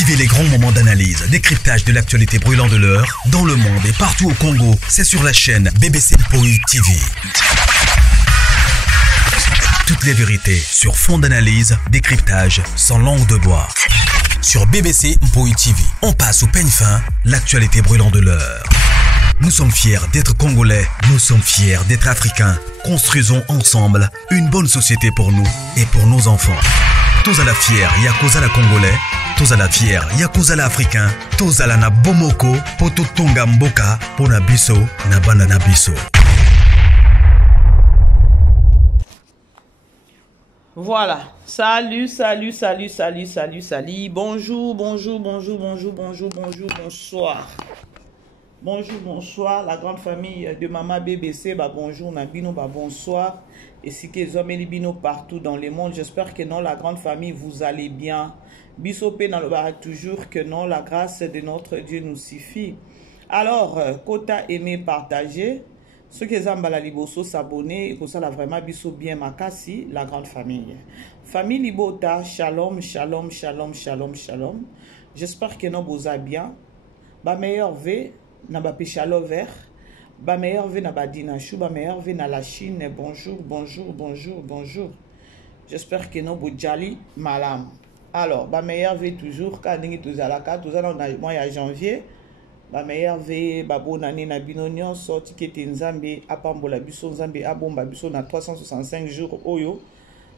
Vivez les grands moments d'analyse, décryptage de l'actualité brûlante de l'heure, dans le monde et partout au Congo. C'est sur la chaîne BBC Mpoï TV. Toutes les vérités sur fond d'analyse, décryptage, sans langue de bois. Sur BBC Mpoï TV, on passe au peigne fin, l'actualité brûlante de l'heure. Nous sommes fiers d'être Congolais, nous sommes fiers d'être Africains. Construisons ensemble une bonne société pour nous et pour nos enfants. Tous à la fière, Yakozala Congolais. Tous à la fière, Yakozala Africain. Tous à la na bomoko, poto tonga mboka, pona biso, na banda na biso. Voilà. Salut. Bonjour, bonsoir, la grande famille de Maman BBC, bonjour, Nabino, bonsoir. Et si que les hommes et bino partout dans le monde, j'espère que non, la grande famille, vous allez bien. Bisopé dans le bar toujours que non, la grâce de notre Dieu nous suffit. Alors, quota aimer, partager. Ceux qui ont la liboso s'abonner, et pour ça, vraiment, biso bien makasi, la grande famille. Famille Libota, shalom. J'espère que non, vous allez bien. Ba meilleur V. Na ba péchalo vert, ba meilleur ve na ba dinachou, ba meilleur ve na la Chine. Bonjour. J'espère que non boudjali malam. Alors, ba meilleur ve toujours ka ndingi tozalaka, tozala na mois ya janvier. Ba meilleur ve ba bonane na binonion sorti ke nzambe apambola biso nzambe abomba biso na 365 jours oyo.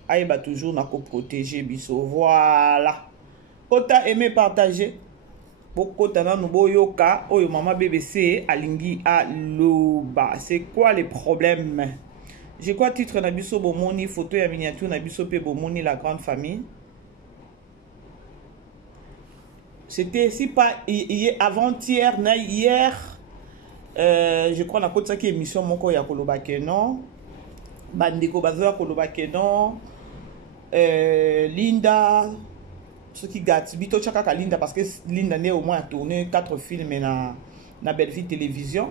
Aye ba toujours na ko protéger biso. Voilà. Kota aimer partager. Bokotana nuboyoka oyo Maman BBC alingi a loba. C'est quoi les problèmes? J'ai quoi titre na biso bomoni photo ya miniature na biso pe bomoni la grande famille. C'était si pas hier avant-hier na hier je crois na kotsa ki émission moko ya koloba kenon bandeko bazoya koloba kenon Linda ce qui gâte bito chaka Linda parce que Linda n'est au moins a tourné 4 films na Belle Vie Télévision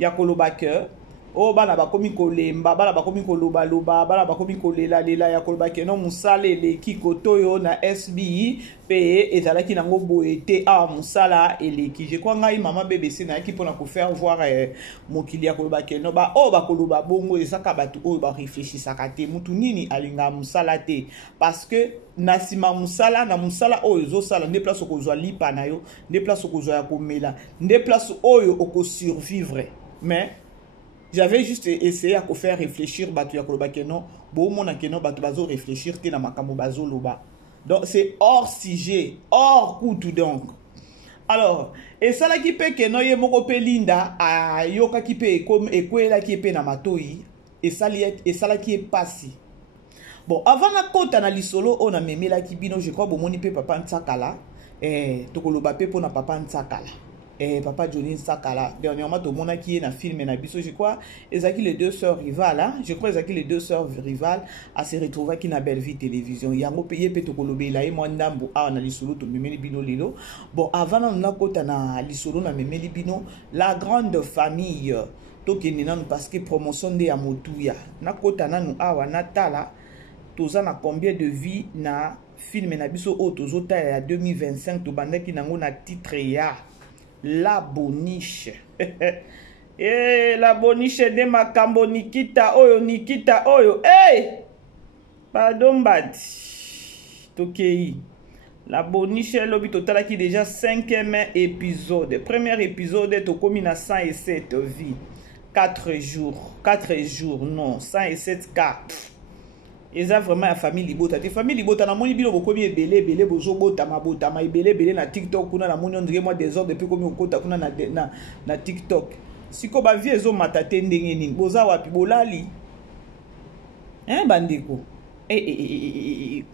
ya koloba que oh bana bakomi kolemba bana bakomi koloba loba bana bakomi kolela lela ya koloba que non musala eleki kotoyo na SBI pe ezalaki nango boete a musala eleki je crois ngai Maman BBC na ki pona ko faire voir mokili ya koloba que non ba oh ba koloba bongo ezaka batu oh ba réfléchissaka te mutu nini alinga musala te parce que nasima musala na musala oyo ezosala nde place okozwa lipa na yo nde place okozwa ya komela nde place oyo oko survivre mais j'avais juste essayé à faire réfléchir batu ya koloba keno bo mona keno batu bazo réfléchir te na makambo bazo loba donc c'est hors sujet hors kutu donc alors et ça là qui peut keno ye moko pe Linda a yoka qui peut comme ekwela qui pe na matoi et ça là qui est passé bon avant na kota na lisolo on a memela ki bino je crois bo moni pe papa ntsakala tokoloba pe pona papa ntsakala Papa Johnny Sakala, dernièrement, tout le monde qui est dans le film et dans le biso, je crois, ils les deux sœurs rivales, hein? Je crois qu'ils les deux sœurs rivales à se retrouver qui n'a Belle Vie Télévision. Il y a un pays peto kolobé là et moi ndambo a na lisolo to memeli bino lilo. Bon, avant on a kota na lisolo na memeli bino la grande famille to keninanu parce que promotion de amotuya. Na kota na nu awa na tala toza na combien de vie na film na biso o tozota ya 2025 to bandaki nango na titre ya La Boniche. La Boniche de makambo Nikita oyo. Hey! Pardon bati. Tokei. La Boniche lobi total qui déjà 5e épisode. Premier épisode tokomi na 107 vies. 4 jours, non, 107 cas. Et ça vraiment la famille Libota. La famille Libota na moni bilo bokomi ebele bozo botama ebele na TikTok kuna na moni on dirait moi des ordres depuis komi okota kuna na TikTok. Siko ba vie ezo matate ndenge nini boza wapi bolali. Bandeko.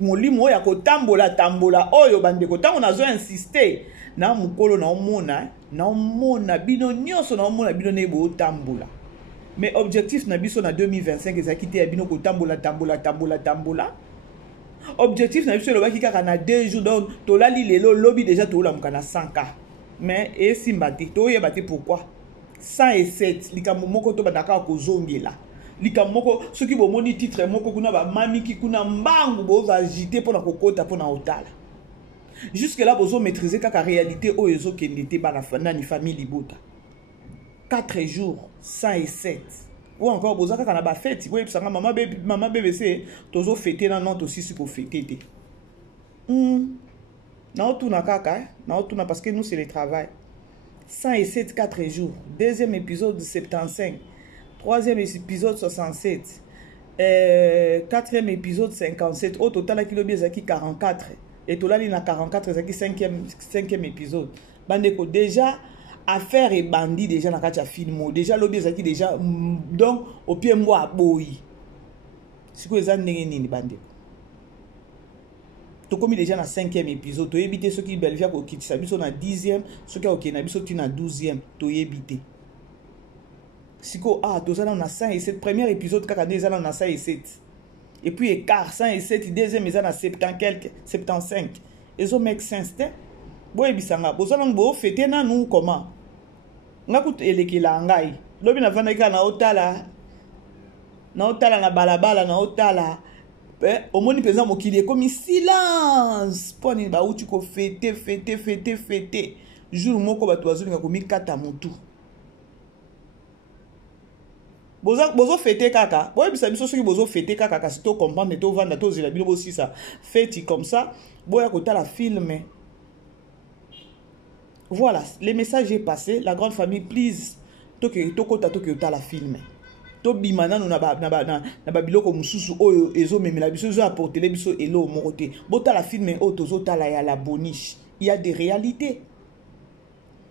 Molimo ya kotambola oyo bandeko tango nazo insister na mukolo na omona bino nyonso na omona bino ne bo tambola. Mais objectif na biso na 2025 ezaki te ya bino ko tambola. Objectif na biso lobaki kaka na 2 jours donc tolali lelo lobi déjà tola mukana 100k. Mais esimba te toyeba te pourquoi 107 likambo moko to badaka ko zongela. Likambo moko soki bomoni titre moko kuna ba mami ki kuna mbangu boza agiter pona kokota pona otala. Jusque là, vous maîtrisez la réalité où ils ont été dans la famille Libota. 4 jours, 107. Ou encore, vous avez fait fête. Oui, parce que maman BBC, vous avez fêté dans notre aussi, pour fêter. Non, tout n'a kaka, non, tout n'a parce que nous, c'est le travail. 107, 4 jours. Deuxième épisode, 75. Troisième épisode, 67. Quatrième épisode, 57. Au total, il y a 44. Et tout là, il y a 44, il y a 5e épisode. Déjà, affaire et bandit, déjà, dans le film. Déjà, l'objet, il y a déjà. Donc, au pied, moi, boy. C'est quoi les années, bandit? Tu comme déjà dans 5e épisode, tu éviter ceux qui belvia ko kiti sabi so na 10e, ceux qui ok na biso tu na 12e, tu éviter. Siko tu ça na 107 premier épisode kaka déjà na 107. Et puis écart 107 deuxième ils na 70 quelque 75. Ezo make sense te. Boy bisanga, bozana ngo fêter na nous comment? Ngakut elekela ngai. Lobi na vanda ka na otala. Na otala na balabala na otala. Au moins, il y a comme silence. Pour ni ba où tu ko fêter. Jour moko ba toazo nga komi kata mutu. Bozo fêter kaka. Boy bisa biso soki bozo fêter kaka kasi to comprendre to vanda to zela bilo aussi ça. Fêti comme ça. Boya kota la film. Voilà, le message est passé. La grande famille, please. To kota to kota la film. To bimana no na ba biloko mususu oyo ezo memela biso zo apporter les biso elo morote bota la filme o tozo tala ya la boniche. Il y a des réalités.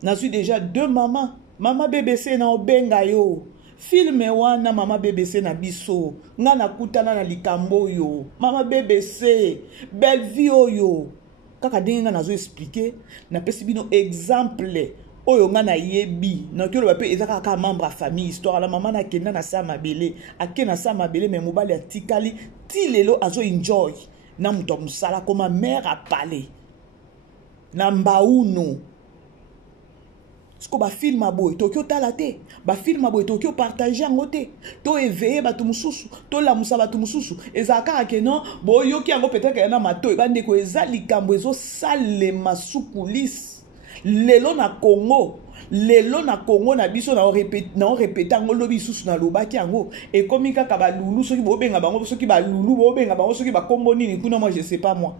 Na suis déjà 2 mamans. Mama BBC na obenga yo. Filme wana mama BBC na biso. Nga na kutana na likambo yo. Mama BBC belle vie oyo. Kaka denga na zo expliquer na pesi bino exemple. Oyo nga na yebi na kyo bape ezaka ka membre famille histoire la maman na kenda na sa mabele akena sa mabele mais mobali atikali ti lelo azo enjoy na muto musala comme ma mère a parlé na mbauno sko ba film boy to kyo tala te ba film boy to kyo partager ngote to éveiller batu mususu to la musa batu mususu ezaka ke non boyo ki yango peut-être yana mato bande ko ezali kambo ezo salema sukulis. Lelo na Congo na biso na répéter ngo lobi susu na lobaki yango et comme kaka ba lulu soki bobenga bango soki ba lulu bobenga bango soki ba kombo nini kuna moi je sais pas moi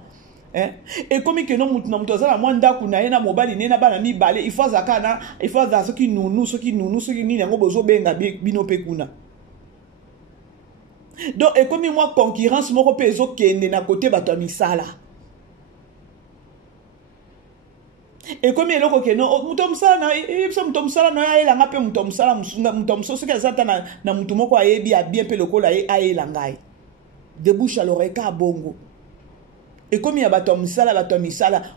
et comme que non mutu na mutu azala mwanda kuna yena mobali nena bana mibale il faut za soki nunu soki nini yango bozo benga bino pe kuna. Donc et comme moi concurrence moko pe ezo kende na côté bato misala. Et comme il y a que non, mutomsala na ya elanga pe mutomsala mutomso ce que ça na mutumoko ayebi a bien pe lokola a elangai. De bouche à l'oreille ka bongo. Et comme il y a batomsala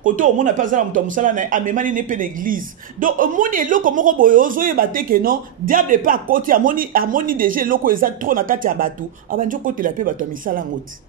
koto o mona pas za mutomsala na amemani ne pe l'église. Donc moni eloko moko boyozo e bate que non, diable pas côté amoni déjà eloko eza trop na kati ya batu. Abanjo côté la pe batomsala ngoti.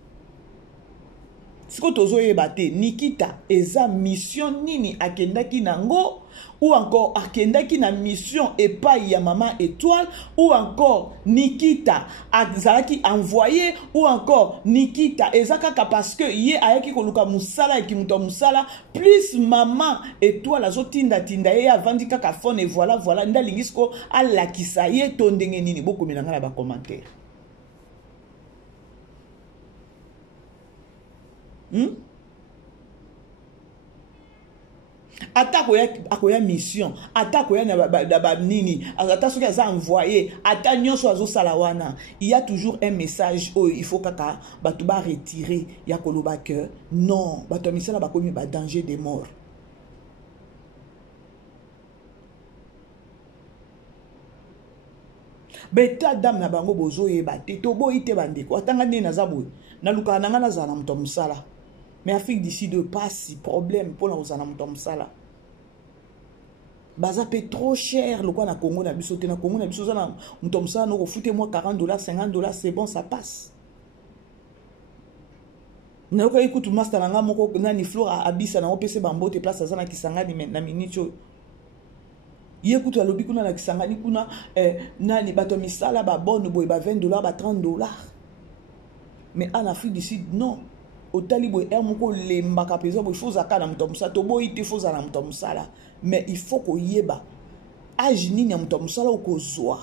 Siko tozo yebate Nikita eza mission nini akendaki nango ou encore akendaki na mission epai ya maman étoile ou encore Nikita azalaki envoyé ou encore Nikita eza kaka parce que ye ayaki koluka musala et kimuto musala plus maman étoile azotinda ye avandi kaka fone et voilà ndalingisko alakisa ye to ndenge nini boko minanga na ba commentaire. Akoya mission akoya na nini ata soki aza envoyé ata nyonso azo salawana il y a toujours un message il faut kaka batu ba retirer ya koloba que non batu misala ba komi ba danger de mort. Beta dame na bango bozo yebate to boyi te bandeko atanga nini na zaboy na luka na ngana za na muto musala. Mais Afrique d'ici de pas si problème pour la osana mutomsala. Baza paye trop cher le quoi na Congo na biso te na Congo na biso za mutomsala no foutez moi $40 $50 c'est bon ça passe. Na ko écoute master nga moko na ni flora abisa na opese bambo te place za na kisangani na minicho. Yécoute la lobby kuna na kisangani kuna nani bato misala ba bonne boy ba $20 ba $30. Mais en Afrique du Sud non. otali boye moko lembaka peza boye faut zaka na muto musala to boye te faut za na muto musala mais il faut ko yeba âge nini ya muto musala okozwa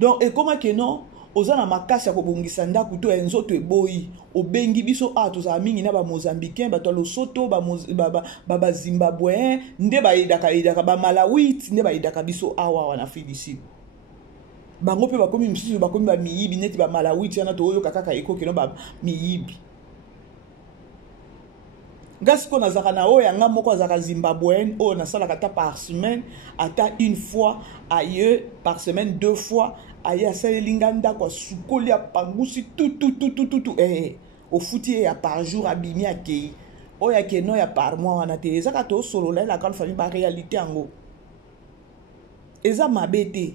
donc et comment que non ozana makasi ya kobongisa ndako to ya nzoto eboyi obengi biso tozala mingi na ba Mozambicain bato losoto ba Zimbabwe nde ba idaka ba Malawi nde ba idaka biso awa na Afrique du Sud bango pe bakomi misusu bakomi ba miyibi neti ba Malawi tiana to oyo kaka eko keno ba miyibi ngasi ko nazaka na oyo yanga moko azaka Zimbabwe oyo nasalaka ata par semaine ata une fois ailleurs par semaine 2 fois aye asalinga ndako asukoli apangusi tout au fouti ya par jour abimi akei oyo akeno ya par mois wana te ezaka to solo la grande famille ba réalité yango eza mabete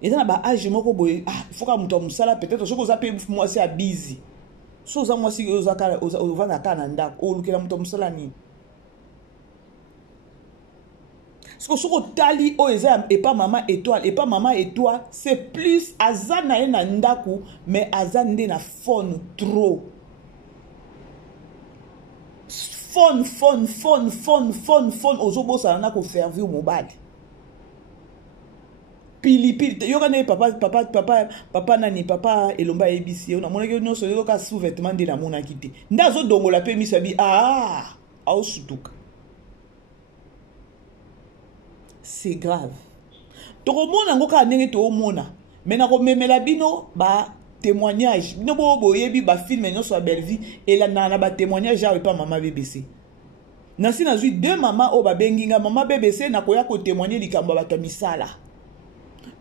eza na ba âge moko boye faut ka muto musala peut-être soko za pe moi c'est busy so za moi si ozaka ovana kana ndako olukela muto musala ni soko tali o eza et pas maman étoile c'est plus azana na ndaku mais azande na phone trop phone ozobosa na ko servir mobile pili yoka ne papa nani papa elomba ebisi ona monaki no so yoka sous-vêtement de la mona kité ndazo dongola pe misabi au sutuka. C'est grave. Tokomona ngoka ndenge to mona. Mais na ko memela bino ba témoignage. Bino boyebi ba film nyonso ya Belleville et la na ba témoignage ya pas maman BBC. Nasi na zui 2 maman o ba benginga maman BBC na koya ko témoigner likambo ba to misala.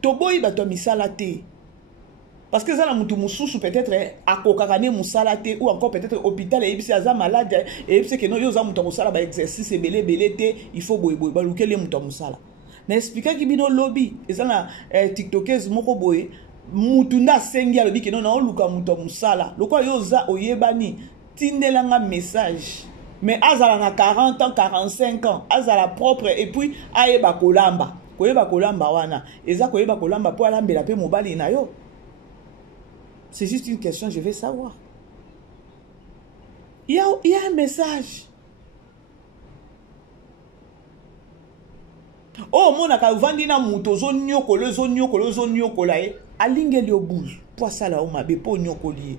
To boyi ba to misala te. Parce que ça la mutu mususu peut-être akokakane musala te ou encore peut-être hôpital et ebisi aza malade et ebisi que no yo za mutu musala ba exercice belé te il faut boy ba lukele mutu musala. Na expliquer ki bino lobby ezana tiktokers moko boye mutu nda sengi alobi ke non na oluka mutu musala lokwa yo za oyebani tindelanga message mais azala na 40 ans 45 ans azala propre et puis ayeba kolamba wana eza koyeba kolamba po alambela pe mobali na yo. C'est juste une question, je vais savoir. Il y a un message. Oh, mon akavandi na muto zo nyokolo e alingeli obouge. Pour ça là o mabe po nyokoli.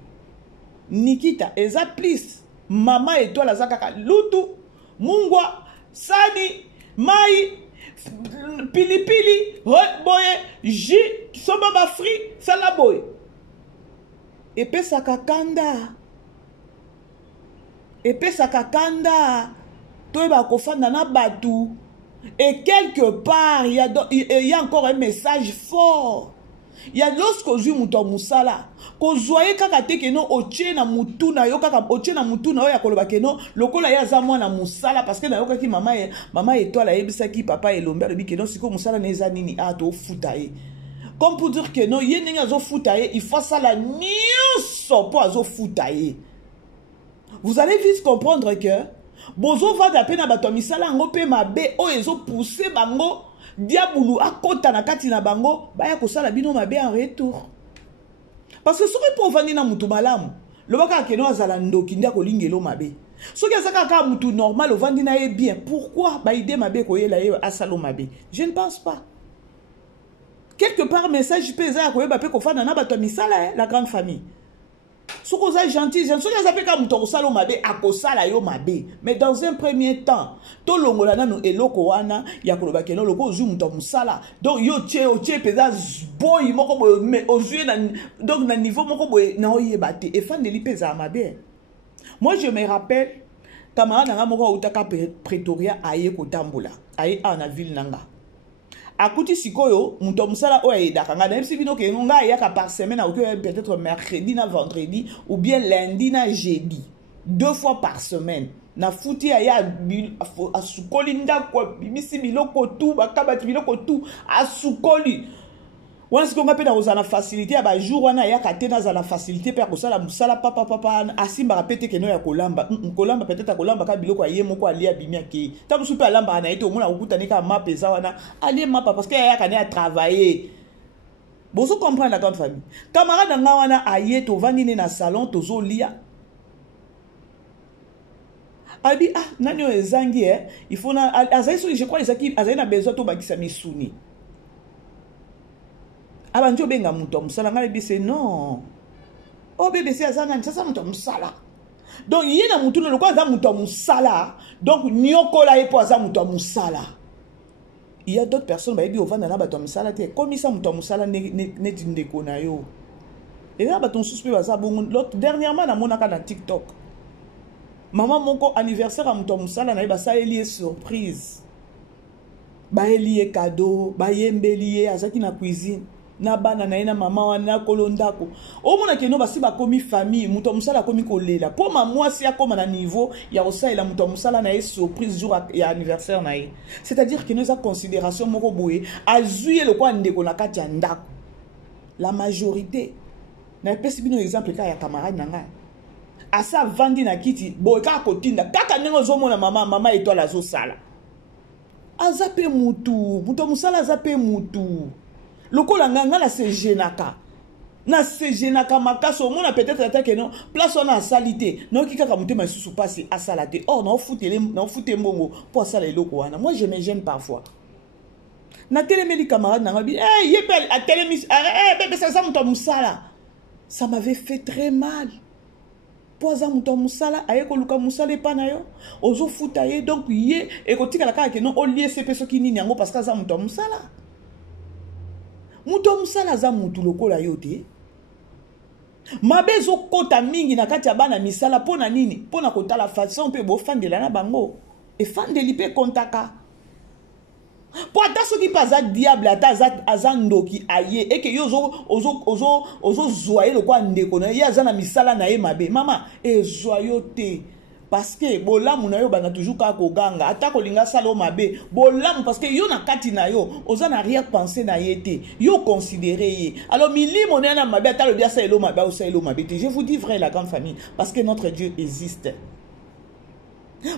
Nikita eza please. Mama étoile azaka lutu mungwa sani mai pilipili boye ji soba ba fri sala boye. Epesaka kanda toyeba kofanda na batu et quelque part il y a encore un message fort. Il y a lorsque ozui muto musala ko zoye kaka te keno oche na mutu na yo kaka oche na mutu na yo ya koloba keno lokola ya za mwana musala parce que na yo kaki mama étoile yebisa ki papa elombe lobi keno siko musala neza nini to futa e. Comme pour dire que non, il y a des foutaillés, il faut ça la nyonso pour azo foutaillé. Vous allez vite comprendre que bozo va d'appeler na bato misala ngope mabe o ezo pousser bango diabulu akota na kati na bango baya ko sala bino mabe en retour. Parce que soki pour vandi na mutu malamu, le baka keno azala ndoki ndia ko lingelo mabe. Soki azaka ka mutu normal o vandi na e bien, pourquoi ba ide mabe ko yela ye asalo mabe? Je ne pense pas. Quelque part, message pesa ya koyeba pe kofana na bato misala la grande famille. Soko za gentil, soki azape ka muto kosala mabe akosala yo mabe. Mais dans un premier temps, to longola nanu eloko wana ya koloba keno loko ozu muto musala. Donc yo che pesa boy moko boy mais ozu na donc na niveau moko boy na oyeba te e fan de li pesa mabe. Moi je me rappelle camarade nga moko utaka Pretoria aye kotambola. Aye na ville nanga. Akuti sikoyo muto musala o aidaka nga na bino ke nga yaka par semaine ou peut-être mercredi na vendredi ou bien lundi na jeudi 2 fois par semaine na futi aya asukoli ndako bimisi biloko tu bakabati biloko tu asukoli wana siko nga pe na ozana facilité ya ba jour wana yaka te na zala facilité pe akosala musala papa asimba rapete ke no ya kolamba kolamba peut-être kolamba ka biloko aye moko alia bimia ke ta musu pe alamba na ite omona okuta nika map eza wana alie map parce que yaka ne a travailler Bozo comprendre la grande famille. Camarade Ngawana aye to vandine na salon tozo lia. Abi ah nanyo ezangi il faut na azaïso je crois les aki azaïna besoin to bakisa misuni. Abanjo benga muto musala ngale bise non. Oh bébé c'est azana ça muto musala. Donc yena mutu no kwa za muto musala. Donc nyokola e po za muto musala. Il y a d'autres personnes qui disent que bato musala te comme ça muto musala ne tindeko na yo. Et là bato suspect baza bongo l'autre dernièrement na monaka na TikTok. Maman moko anniversaire à muto musala na ba sa elie surprise. Ba elie cadeau, ba yembelié azaki na cuisine. Na bana na ina mama wana kolondako. O mona ke no basi ba komi famille, muto musala komi kolela. Po maman si akoma na niveau ya osa ela muto musala na surprise jour ya anniversaire na ye. C'est-à-dire que nous a considération moko boye azuye le kwa ndeko na kati ya ndako. La majorité na pesi bino exemple ka ya camarade nanga. Asa vandi na kiti boye ka kotinda kaka nengo zomo na mama étoile azo sala. Azape mutu musala azape mutu. Lokola nganga la se genaka. Na se genaka makaso mona peut-être attaque non place on a salité. Non ki kaka mutema susu passe à salate. Oh non fouté mbongo pour sala eloko wana. Moi je me gêne parfois. Na téléméli camarade na ngabi eh yebel a télémis bébé ça muto musala. Ça m'avait fait très mal. Poza muto musala ayeko luka musala pa na yo. Ozo futa ye donc ye e kotika la kaka ke non o lié ce peso ki nini yango parce que ça muto musala. Muto musala za mutu lokola yote. Mabezo kota mingi na kati ya bana misala pona nini? Pona kota la façon pe bo fandela na bango. E fandeli pe kontaka. Po ata soki pa za diable ata za ndoki aye et que yo ozo zoye lokwa ndeko na ye azana misala na ye mabe. Mama e zoyote. Parce que bolamu na yo bana toujours ka koganga ata kolinga sala o mabe bolamu parce que yo na kati na yo oza na rien penser na yete yo considérer ye alors milimo na mabe ata lo bia sa elo mabe o sa elo mabe je vous dis vrai la grande famille parce que notre Dieu existe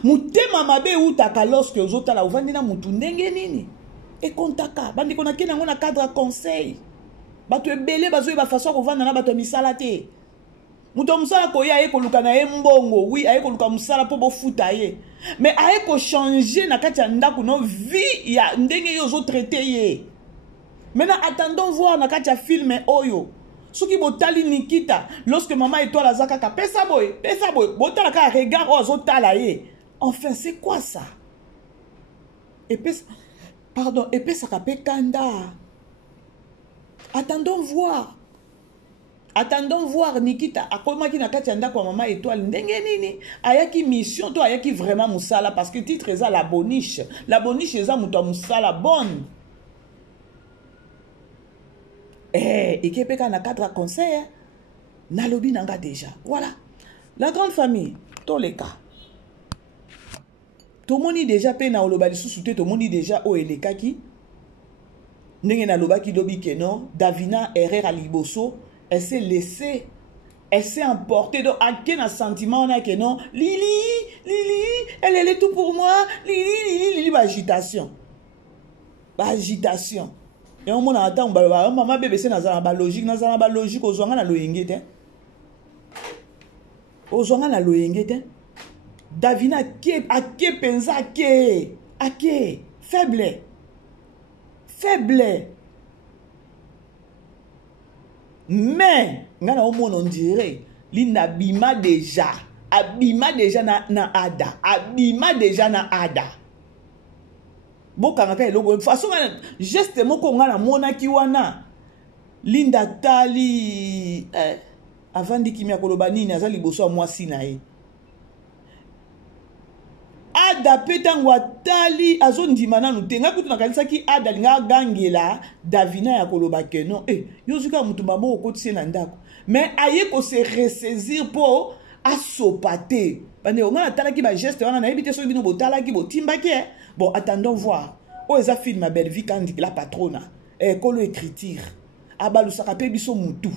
mutema mabe utaka lorsque ozota la ovandi na mutu ndenge nini e kontaka bandi kona kena ngona cadre conseil bato ebele bazo ba façon ko vanda na bato misala te. Muto musala koya aye koluka na ye mbongo oui aye koluka musala po bo futa ye mais aye ko changer na kati ya ndako no vie ya ndenge yo zo traiter ye. Maintenant attendons voir na kati ya film oyo soki botali Nikita lorsque maman étoile azaka ka pesa boy botala ka regard o zo tala ye. Enfin c'est quoi ça? Et pesa ka pe kanda. Attendons voir. Attendons voir Nikita akoma ki na kati anda kwa mama étoile ndenge nini ayaki mission to ayaki vraiment musala parce que titre eza la boniche eza muto musala bonne et kepeka na cadre conseil na lobi nanga déjà voilà la grande famille tous les cas tout moni déjà pe na oloba lisusu te to moni déjà o elekaki ndenge na lobaki lobi ke non Davina Herrera liboso. Elle s'est laissée, elle s'est emportée. Donc, à quel sentiment on a que non? Lili, elle est tout pour moi. Lili, agitation. Agitation. Et on m'a attend, maman bébé, c'est dans la logique, aux gens na loyengete. Aux gens na loyengete. Davina, à qui pensa, à qui? Faible. Mais, on dirait, Linda abima déjà na ada. Boka ngaka eloko façon geste moko ngana mona ki wana Linda tali avant di kimia koloba nini azali boso mwasi na ye. Ada petangwa tali azondima nanu te nga kutu nakanisa ki ada linga gangela Davina ya koloba ke non yozuka mutu mabo okotise na ndako mais aye ko se ressaisir po asopate bande on a tala ki ba geste wana na ebite so bino botala ki botimba ki bon attendons voir o eza film ma belle vie quand la patrona kolo écriture abalu sakape biso mutu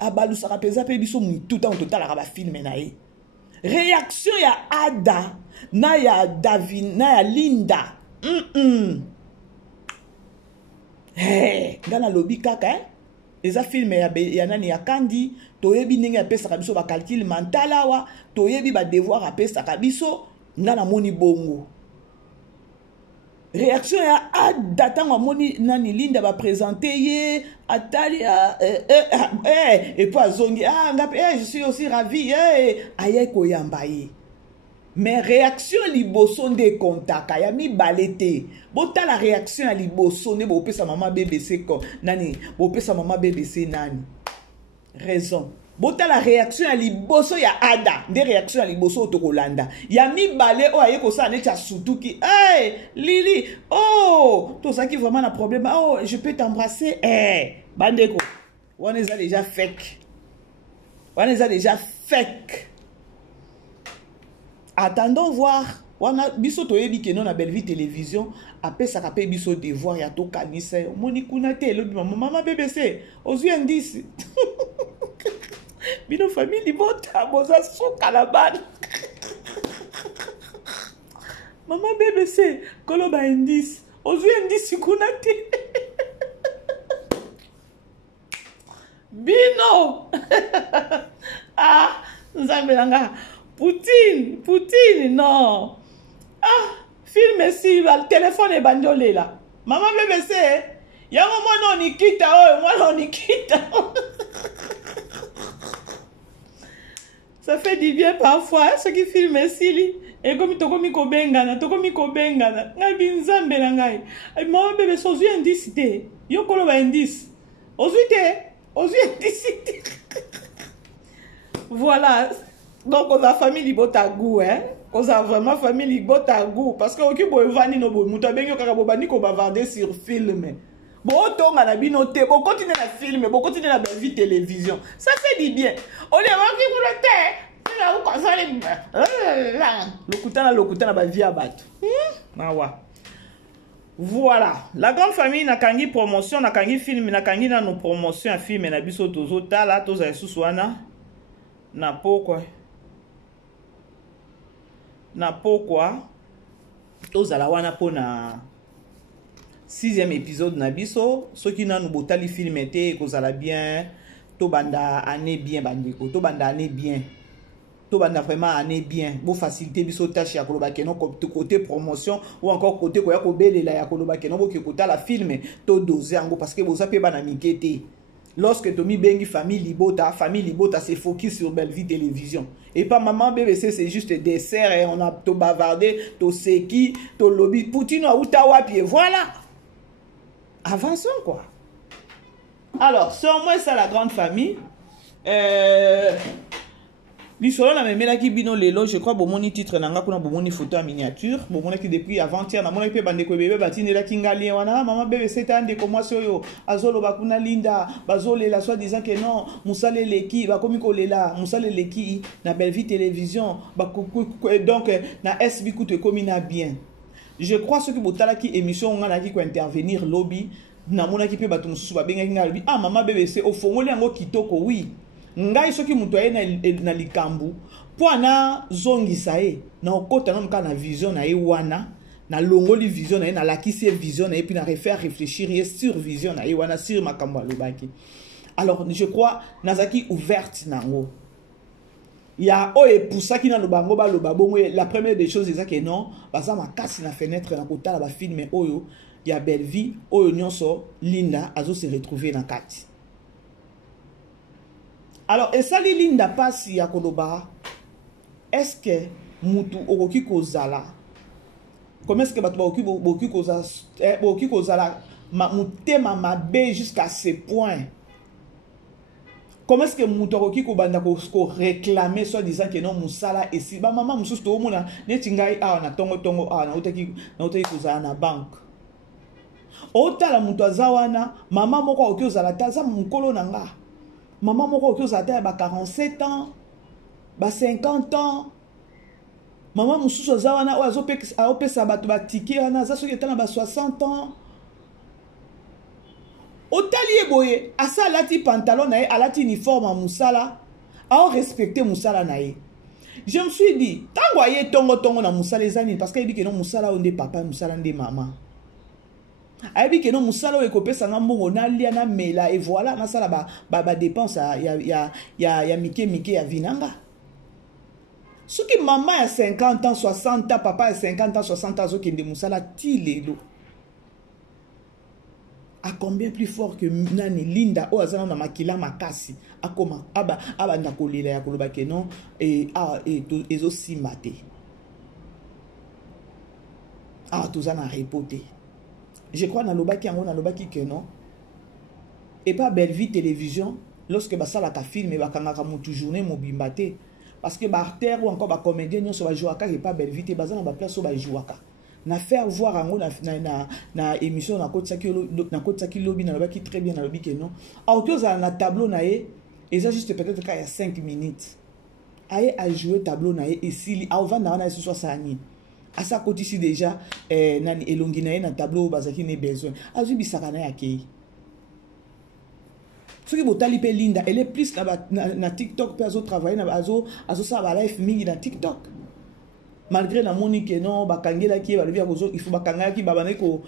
abalu sakape za pe biso mutu ta on total ba film na ye. Réaction ya Ada na ya Davina na ya Linda Ngana lobi kaka eza film ya nani ya kandi toyebi ndenge apesaka biso ba calcul mental awa toyebi ba devoir apesaka biso ngana moni bongo réaction ya datango moni nani Linda ba présenter ye atali et puis azongi ngapi je suis aussi ravi aye koyamba ye. Mais réaction liboso nde kontaka ya mi balete bota la réaction ya liboso nde bo pesa maman BBC ko nani bo pesa maman BBC nani raison bota la réaction ya liboso ya ada nde réaction ya liboso to kolanda ya mi balé o aye ko sa ne cha sutuki Lili to ça qui vraiment un problème je peux t'embrasser bandeko on est déjà fake attendons voir wana biso toyebi ke non na Belle Vie Télévision apesa ka pe biso devoir ya to kanisa moni kuna te lobi maman BBC ozwi indice bino famille bota boza soka la bana maman BBC koloba indice ozwi indice kuna te bino nzambe nanga Poutine, non. Film si, le téléphone est bandolé là. Maman BBC, il y a un moment où on y quitte, Ça fait du bien parfois, ceux qui filment si, et comme tokomi kobengana. Ngabi nzambe na ngai. Maman BBC, ozu indice te. Yo kolo ba indice. Ozu indice. Voilà. Donc, on a famille libota goût, on a vraiment famille libota goût. Parce que, ok, bon, vani no bo, muta benyo kakabobani ko bavarder sur film. Bon, on a bien noté, bon, continuez la film, bon, continuez la Belle Vie Télévision. Ça fait du bien. On est marqué pour le thé. Là où quand ça les. L'okutana, ba vie à battre. Voilà. La grande famille n'a kangi promotion, n'a kangi film, n'a kangi na nos promotions, film, n'a biso tozo tala, toza esuswana. Na pourquoi? Na pourquoi tozala wana pona 6e épisode na biso soki na nous botali film été kozala bien to banda année bien bandiko to banda année bien to banda vraiment année bien bo faciliter biso tâche ya koloba keno côté promotion ou encore côté ko ya ko belela ya koloba keno bo ki kota la film to doser ngo parce que boza pe bana mikete. Lorsque Tommy Bengi famille Libota se focus sur Belle Vie Télévision. Et pas maman BBC, c'est juste dessert et on a tout bavardé, tout seki, tout lobby, Poutine ou Tawapi, voilà. Avançons quoi. Alors, sur moi, c'est la grande famille. L'histoire na memela ki bino lelo, je crois bomoni titre nanga kuna bomoni photo en miniature, bomoni ki depuis avant-hier na mona pe bande ko bébé batine la kingali wana maman bébé c'était ande ko moi soyo azolo bakuna Linda bazole la soit disant que non musale leki ba komi ko lela musale leki na Belle Vie Télévision ba donc na SB kutu komi na bien. Je crois ce que botala ki émission ngana ki ko intervenir lobby na mona ki pe batu mususu ba benga kingali maman bébé c'est au fongoli yango kitoko oui. Ngai soki mutu aye na likambu po na zongisa ye na okota na mka na vision na ye wana na longoli vision na ye na lakisi vision na ye puis na refaire réfléchir ye sur vision na ye wana sur makambo alobaki. Alors je crois nazaki ouverte nango ya oye poussaki na lobango ba lobabongo la première des choses c'est que non baza makasi na fenêtre na kotala ba film oyo ya Belle Vie oyo nyonso Linda azo se retrouver na kati. Alors, et ça, Linda passe ya koloba. Est-ce que mutu okoki kozala? Comment est-ce que batu okoki kozala mutema mabe jusqu'à ce point? Comment est-ce que mutu okoki kobanda ko réclamer soit disant que non musala et si ba maman mususu to mona neti ngai na tongo na utaki kozala na banque. Otala mutu azawana mama moko okoki kozala taza mukolo nanga. Maman moko okoki ozala ba 47 ans, ba 50 ans. Maman mususu aza wana o azopesa bato ba ticket wana aza soki etana ba 60 ans. Otali eboye asa alati pantalon na ye alati uniforme a musala a respecter musala na ye. Je me suis dit tango aye tongo na musala ezani parce que ebi ke non musala onde papa musala nde maman. Ayebi que non musala e kopesa nga mbongo na lia na mela et voilà na sala ba dépense ya mike ya vinanga. Ce qui maman a 50 ans, 60 ans, papa a 50 ans, 60 ans, qui est musala tilelo. A combien plus fort que nani Linda o azana na makila makasi akoma aba ndakolela ya koloba ke non et ezo simate. Tozana repoté. Je crois dans l'obaki yango na lobaki que non. Et pas belle vie télévision lorsque ça la ka film et ba kangaka mutu journée mobimbate parce que ba terre ou encore ba comédien nyonso ba jouaka et pas belle vie te bazana ba place so ba jouaka. Na faire voir yango na émission na kotsaki lobby na lobaki très bien na lobby que non. Autoza na tableau na e ça juste peut-être qu'il y a 5 minutes. Aye a jouer tableau na e sili a vanda na ce soit ça ni. À sa côté ici déjà nani elongina na tableau bazaki ne besoin azu bisaka na yakei ce qui botali pe Linda elle est plus na TikTok pe azo travailler na azo ça ba life mingi na TikTok malgré la moni que non bakangela ki ba levi akozo il faut bakangela ki babane ko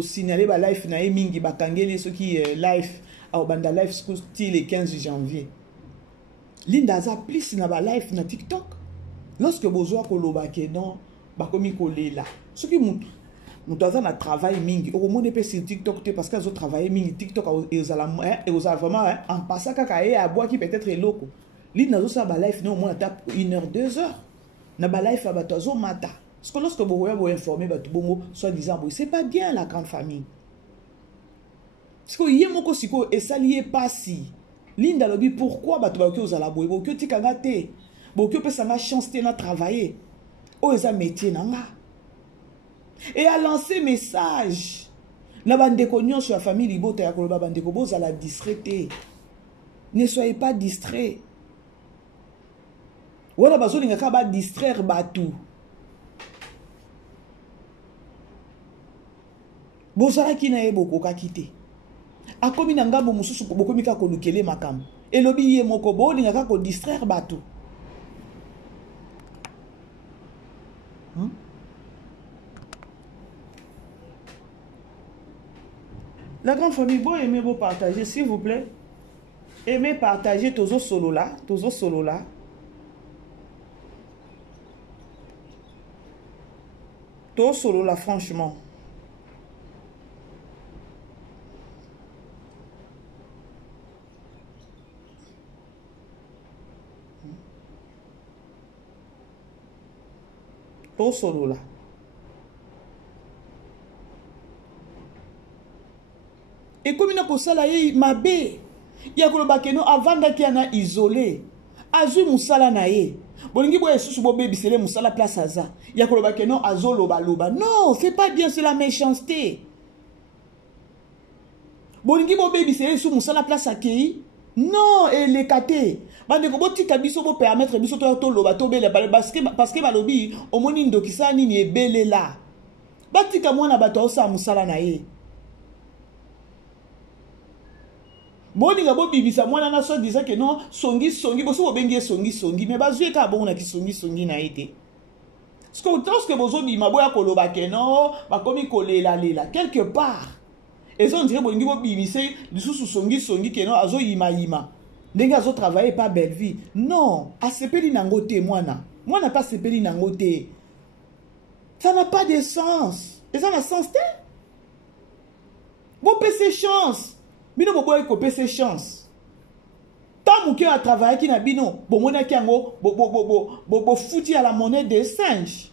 signaler ba life na mingi bakangeli ce qui life au banda life style le 15 janvier Linda za plus na ba life na TikTok. Lorsque bozoa koloba ke non bakomi kolela ce qui mutu na travail mingi au monde pe sur TikTok parce qu'ils ont travaillé mingi TikTok et aux vraiment en passant kaka et à bois qui peut-être loko li nazo sa ba life non moins tape 1 heure 2 heures na ba life abatozo mata parce que lorsque boya bo informer batu bongo soit disant c'est pas bien la grande famille parce que yemoko siko et ça lié pas si Linda lobi pourquoi batu ba ko za la boye bo ko tikanga te bon, que ça m'a chance de travailler. Oh, ça métier nanga. Et à lancer message. Na bande konyon sur la famille libota ya koloba bande ko boza la distraité. Ne soyez pas distrait. Wala bazo linga ka ba distraire batu. Bozara ki na ye boko ka kité. Akomi na ngambo mususu boko mika ko lukele makam. Et lobi ye moko bo linga ka ko distraire batu. La grande famille, bon, aimez vous partager, s'il vous plaît. Aimez partager tous solo là. Tous solo là, franchement. Tous solo là. Et comme il a kosala ye mabe ya koloba keno avanda ki ana isolé azu musala na ye bolingi boye susu bo bebisele musala place aza ya koloba keno azolo baloba non c'est pas bien, c'est la méchanceté bolingi bo bebisele su musala place akei non et les kate bande ko botika biso bo permettre biso to loba to bele parce que balobi omoni ndokisa nini ebele la batika mwana bato osa musala na ye. Boni nga bo bibisa mwana na so disait que non songi boso bobengi songi mais bazue ka bon na ki songi na été. Parce que lorsque bozo bima boya koloba ke non ba komi kolela quelque part. Et ça on dirait bolingi bo bibise lisusu songi ke non azo yima. Ndenge azo travailler pas belle vie. Non, asepeli nango te mwana pas sepeli nango te. Ça n'a pas de sens. Et ça n'a sens te. Bon PC chance. Bino bobo ekope ses chances. Tant mon cœur a travaillé qui n'a bino, bomona ki ango, bo fouti à la monnaie des singes.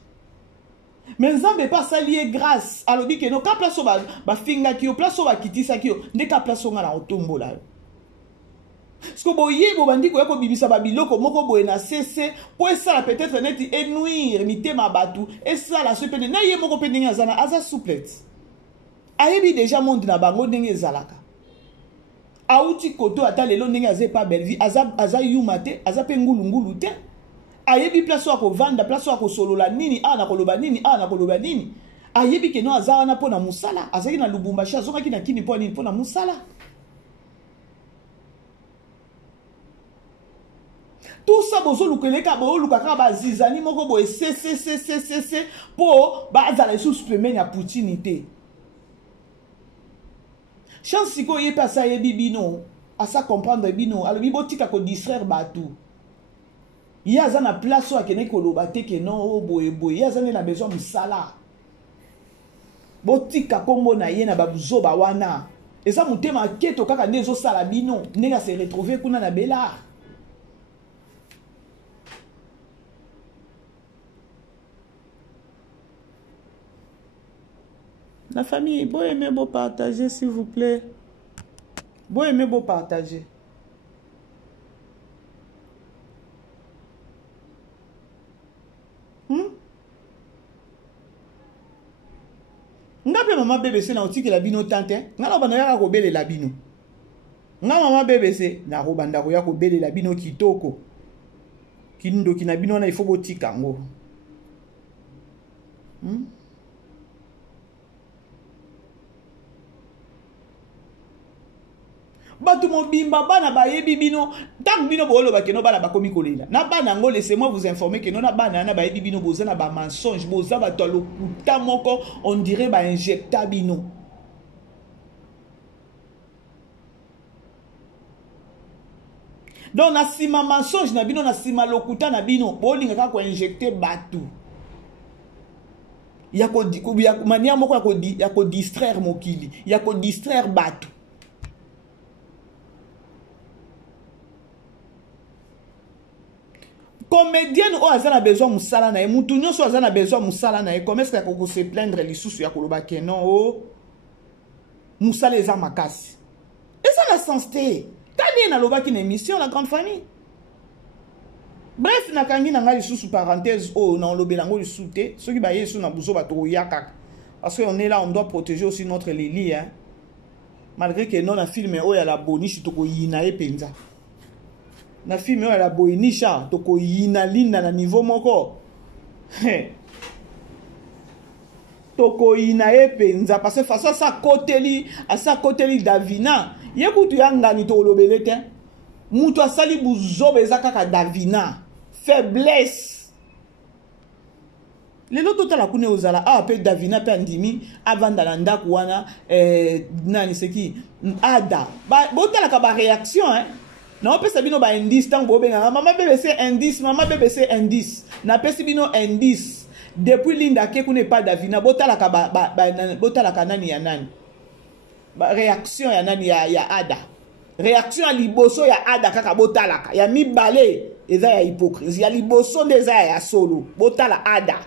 Mais nzambe pas salier grâce. Alors dit que non, ka place ba finga ki o place ba kitisa ki o, ne ka place nga na otombo la. Parce que boye bo bandi ko bibisa ba biloko moko boye na cesse, pour ça peut-être net énuire mité ma batu, et ça la se pene na ye moko pene ngazana aza souplette. Ayebi déjà monde na bango ndenge zalaka. Aouti koto ata lelo ndenge aze pas belle vie aza yumate aza pe ngulu te ayebi place ko vanda place ko solola nini ana koloba nini ayebi ke no aza wana pona musala azaki na Lubumbashi azokaki na kini pona nini pona musala. Tout ça bozo lukeleka bo lukaka ba zizani moko bo cc po ba azala sous pemene ya Poutine te. chance siko ye pa sa yebi bino asa comprendre bino alobi botika ko distraire batu ya za na place wa kene ko loba te ke non o boye boye ya za na besoin musala botika kombo na ye na babuzo ba wana eza mutema keto kaka ndezo sala bino ndenge se retrouver kuna na bela. La famille, beau aimer, beau partager, s'il vous plaît. Beau aimer, beau partager. Nga pe maman BBC na otiki la bino tante. Nga la banda ya ko bele la bino. Nga maman BBC na ko banda ko ya ko bele la bino kitoko. Kindo kina bino na ifo botika ngo. Batu mobimba bana ba yebi bino tant bino bolo ba keno bana ba komi kolela na bana ngo laissez-moi vous informer que non na bana na ba yebi bino boza na ba mensonge boza ba to lokuta moko on dirait ba injecta bino. Donc na sima mensonge na bino na sima lokuta na bino bolinga ka ko injecter batu ya ko mania moko ya ko distraire mokili ya ko distraire batu. Comédienne o azana besoin musala na e mutu nyonso azana besoin musala na e comment est-ce que se plaindre lisusu ya koloba ke non o musala eza makasi eza la sensité tali na loba ki na émission la grande famille. Bref nakangi na nga lisusu parenthèse o na lobela ngo lisusu te soki ba yesu na buzo bato ya kaka parce que on est là on doit protéger aussi notre Lili hein malgré que non na film o ya la bonishi to ko yina e penza na film oyo la boinisha toko yina linda na niveau moko toko yina e penza parce que façon sa koteli Davina ye kutu yangani to lobele te mutu asali buzobe ezaka Davina faiblesse lelo totala kune ozala pe Davina pe andimi avanda na ndaku wana nani seki ada botala ka ba réaction hein. Non, pesa bino ba indice tant bobe nga maman BBC indice na pesa bino indice depuis linda ke kune pas Davina botala ka nani ya nani ba réaction ya nani ya ada réaction ya liboso ya ada kaka botala ka ya mibale eza ya hypocrisie ya liboso ndeza ya solo botala ada.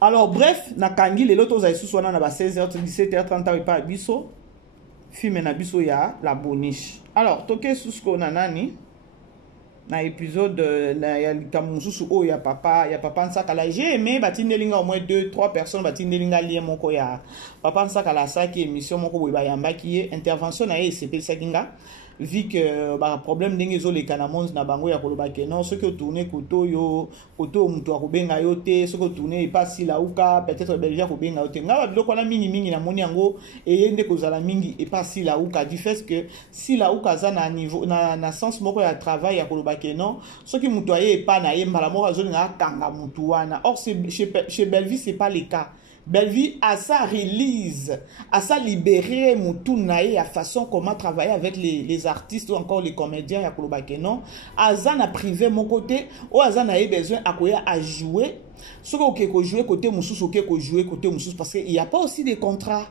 Alors bref na kangi lelo toza isusu wana na ba 16h 17h30 pa biso film na biso ya la boniche. Alors toke susko na nani na épisode na ya likamususu o ya papa nsakala j'ai aimé batindelinga au moins 2-3 personnes batindelinga lien moko ya papa nsakala saki émission moko boy bayamba ki intervention na ECP sakinga vu que ba problème ndenge zo le kanamons na bango ya koloba ke non ce que tourner koto muto akobenga yo te ce que tourner pas si la uka peut-être belgia kobenga yo te ngaba biloko na mingi na moni yango eyende kozala mingi et pas si la uka du fait que si la uka za na niveau na sens moko ya travail ya koloba ke non ce qui muto aye pas na ye mbala moko zo nga kanga mutu wana. Or chez Belleville c'est pas le cas. Belleville a sa release, a sa libéré moutunae à façon comment travailler avec les artistes ou encore les comédiens ya kolobake non. Azan a privé mon côté, ou Azan a eu besoin à jouer. Ce que vous jouer côté moussous, ok ko jouer côté moussous parce qu'il n'y a pas aussi des contrats.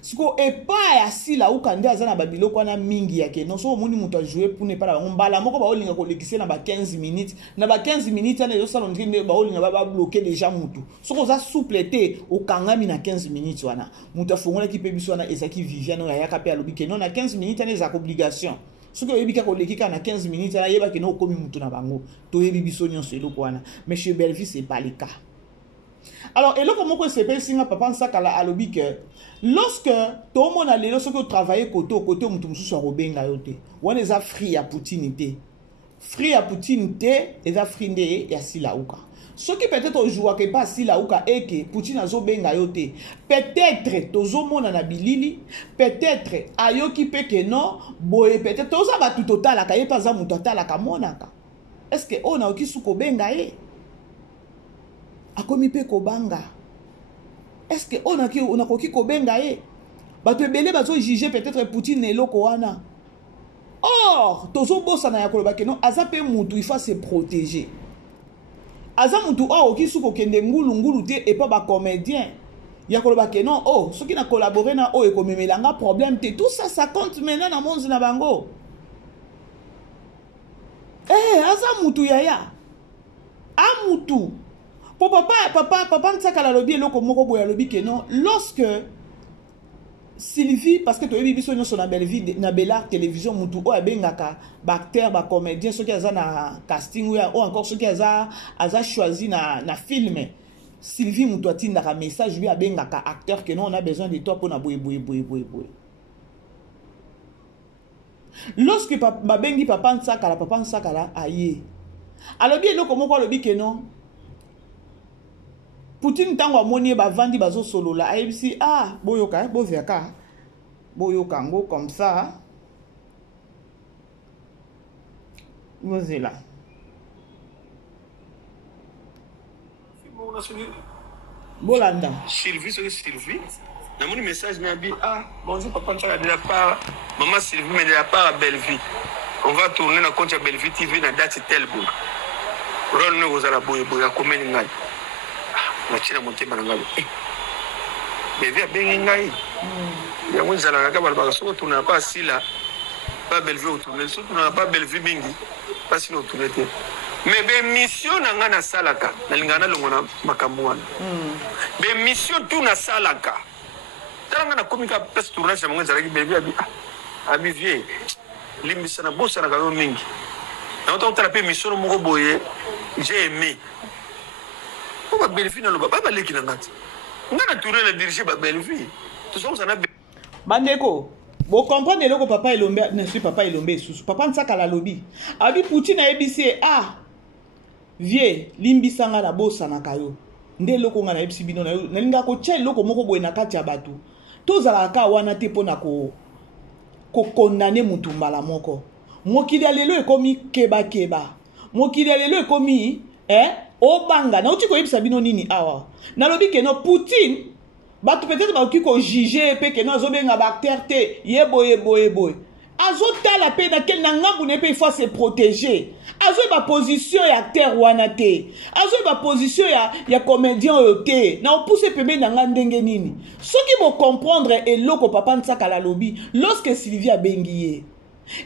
Ce que est pas assis là où quand Azan a babilo qu'on a mingi ya ke non so moni muto jouer pour ne pas la on bala moko ba olinga ko lekise na ba 15 minutes na ba 15 minutes na yo salon ndine ba olinga ba bloquer déjà mutu so ko za soupleté au kangami na 15 minutes wana muto fongola ki pe biso wana ezaki Viviane ya ka pe alobi ke non na 15 minutes na za obligation ce que yebi ka ko lekika na 15 minutes na yeba ke no komi mutu na bango to yebi biso nyonso eloko wana mais chez Belleville c'est pas le cas. Alors, et là, comment c'est pas si papa nsakala alobi que lorsque tout le monde a les lorsque vous travaillez côté mutu soit robenga yote on est free à Poutine free à Poutine et à frinde ya silauka ce qui peut-être au jour que pas silauka et que Poutine a zo benga yote peut-être tozo mona na bilili peut-être ayoki pe que non boye peut-être toza ba tout total la kaye pas za mutu total ka monaka est-ce que on a oki suko benga e akomi pe kobanga est-ce que on a koki kobenga ye bato ebele bazo juger peut-être Poutine eloko wana. Or tozo bossa na yakoloba ke non aza pe mutu il faut se protéger. Aza mutu oki suko kende ngulu te et pas ba comédien. Yakoloba ke non ceux qui na collaboré na ekomemelanga problème te, tout ça ça compte maintenant na monde na bango. Aza mutu yaya. A mutu. Pour papa ntsaka lobi eloko moko boya lobi ke non lorsque Sylvie, parce que tu as vu sur na belle vie na Bella télévision mutu o abengaka acteur ba comédien ceux qui aza na casting ou encore ceux qui aza choisi na film. Sylvie mutu atinda ka message lui abengaka acteur que non on a besoin de toi pour na boy. Lorsque ba bengi papa nsaka la aye. Alors bien eloko moko lobi ke non Poutine tango amoni ba vandi bazo solo la ABC boyoka boviaka boyoka ngo comme ça Mozilla Bolanda Sylvie na mon message na bi bonjour papa Nsaka de la part maman Sylvie mais de la part à Belleville on va tourner na compte à Belleville TV na date tel bout rôle nous aux arabes boya comment ngai Machina motema na ngalo bevia bengi ngai ya mwenza la ngaba ba so tuna pas sila pas Belleville tourner so tuna pas Belleville mingi pas sino tourner mais be mission na ngana salaka na lingana longona makamwana be mission tu na salaka tanga na komika pes tournage mwenza la bevia abi vie limbisa na bossa na ngalo mingi na otaka pe mission moko boye j'ai aimé ba Belleville na loba ba leki na ngati ngana tourner la diriger ba Belleville tout ça na bandeko bo comprendre eloko papa elombe na suis papa elombe sous papa Nsaka la lobi abi Poutine na ABC vie limbisanga na bossa na kayo nde eloko ngana ebisi bino na yo nalinga ko tche eloko moko boye na kati ya batu tozala ka wana te pona ko condamner mutu mbala moko mokili lelo ekomi keba mokili lelo ekomi Obanga, na uti ko yebisa bino nini awa. Na lobi ke no Poutine, batu peut-être ba ki ko juger pe ke no azobenga ba acteur te, yeboye. Azo tala pe na kel na ngambu ne pe il faut se protéger. Azo ba position ya acteur wana te. Azo ba position ya comédien te. Na opousse pembe na ngandenge nini. Ce qui vont comprendre et loko papa Nsaka la lobi lorsque Sylvie a bengiye.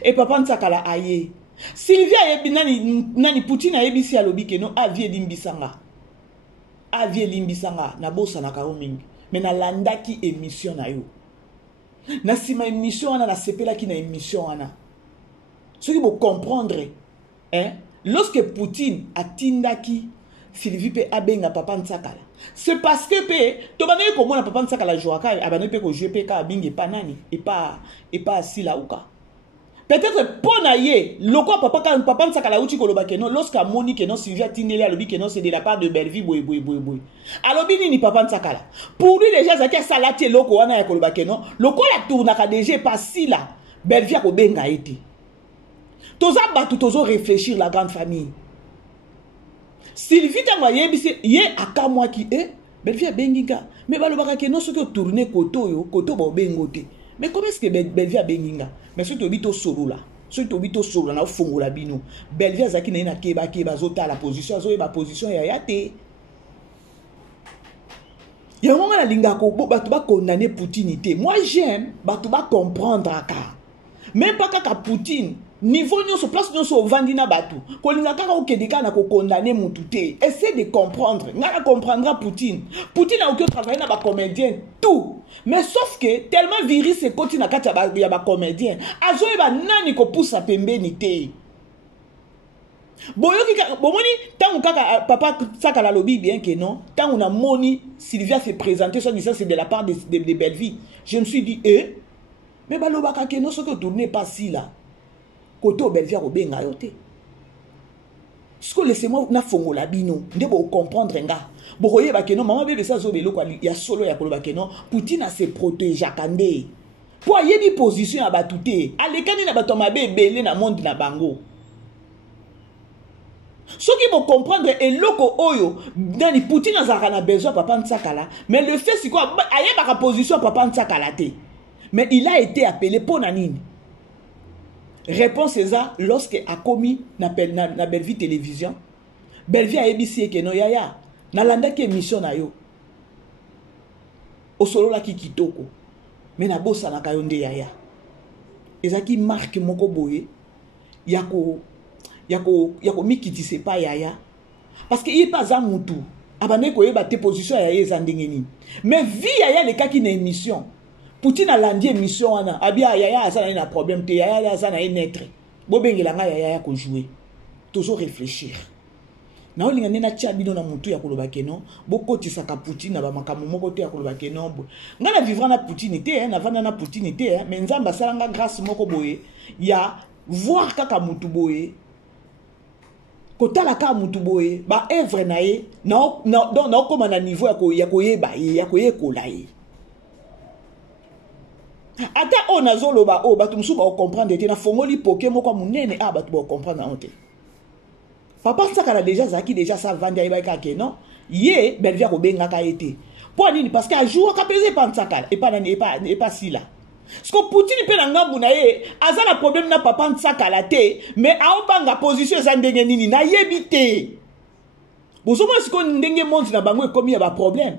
Et papa Nsaka la aye. Sylvia yebi nani Poutine yebisi alobi ke no avie limbisanga na bossa na kao mingi mais na landaki émission na yo na sima émission wana na sepelaki na émission wana ce qui vous comprendre lorsque Poutine atindaki Sylvie pe abenga papa Nsaka c'est parce que pe to banaye ko mona papa Nsaka la joaka abanaye pe ko jouer pe ka bingi pa nani et pas sila uka. Peut-être pour naïe, le quoi papa Nsaka la uchi koloba kenon lorsqu'à moni kenon Sylvia tinele alobi kenon c'est de la part de Belleville boy. Alobi ni papa Nsaka la. Pour lui déjà ça salati loko wana ya koloba kenon, loko la tourna ka déjà pas si là. Belleville ko benga été. Toza batu tozo réfléchir la grande famille. Sylvie ta moye bisi ye aka moi qui Belleville benginga. Mais balobaka kenon ce que tourner koto bo bengote. Mais comment est-ce que Belleville benginga? Mais si tu habites au solo là, si tu habites au solo là, au fond la bino, Belleville zaki na keba zota la position, zo ba position ya yate. Ya ngona linga ko batu ba condamner Poutine té. Moi j'aime batu ba comprendre aka. Même pas kaka Poutine, niveau nyonso place nyonso vandina batu. Ko linga kaka okedeka na ko condamner mutu té. Essaie de comprendre. Ngana comprendra Poutine. Poutine a aucun travail na ba comédien tout. Mais sauf que tellement virus se continue na kati ya ba comédien. Azo ba nani ko poussa pembeni té. Boyoki bomoni tangu kaka papa Nsaka la lobi bien que non. Tangu na moni Sylvia se présenter soit disant c'est de la part de Belleville. Je me suis dit mais balobaka que non ce que tourner pas si là. Koto Belleville ko benga yote. Ce que laissez-moi na fongo la bino, ndebo comprendre nga. Bokoye ba que non maman bébé ça zo belo kwa ya solo ya koloba que non Poutine a se protéger kande. Po yebi position ya batute, alekani na bato mabe belé na monde na bango. Ce qui vont comprendre est loko oyo dans Poutine a besoin papa Ntsakala, mais le fait c'est quoi? Il y a une position papa Ntsakala te. Mais il a été appelé pour nanine. Réponse c'est ça lorsque a commis na Bellevue télévision. Bellevue a ABC que no yaya na landa ki émission na yo. O solo la ki kitoko. Mais na bossa na kayonde yaya. Ezaki marque moko boye yako mikitise pa yaya parce que il pas za mutu abane ko yeba te position yaya ezandengeni mais vi yaya le kaki na émission Poutine a landi émission wana abia yaya azana na problème te yaya azana netre bobengela nga yaya ko jouer toujours réfléchir na olinga nena tia bino na mutu ya koloba keno bokotisa ka Poutine na ba makambo moko te ya koloba keno nga na vivre na Poutine te na vanda na Poutine te mais nzamba salanga grâce moko boye ya voir kaka mutu boye kotala ka mutu boye ba œuvre na ye na koma na niveau ya koyeba ya koyekola ye ata on azoloba o batu musu ba comprendre te na fongoli poke moko munene batu ba comprendre onte papa Ntsakala déjà zaki déjà ça vendre ya ka ke non ye Bellevue ko benga ka été pour nini parce que a jour ka peser pa Ntsakala et pas si là. Parce que Poutine peut n'angambu na ye, azala problème na papa Ntsakala te, mais a obanga position za ndenge nini na yebite. Bosoma siko ndenge monde na bango ekomi ya ba problème.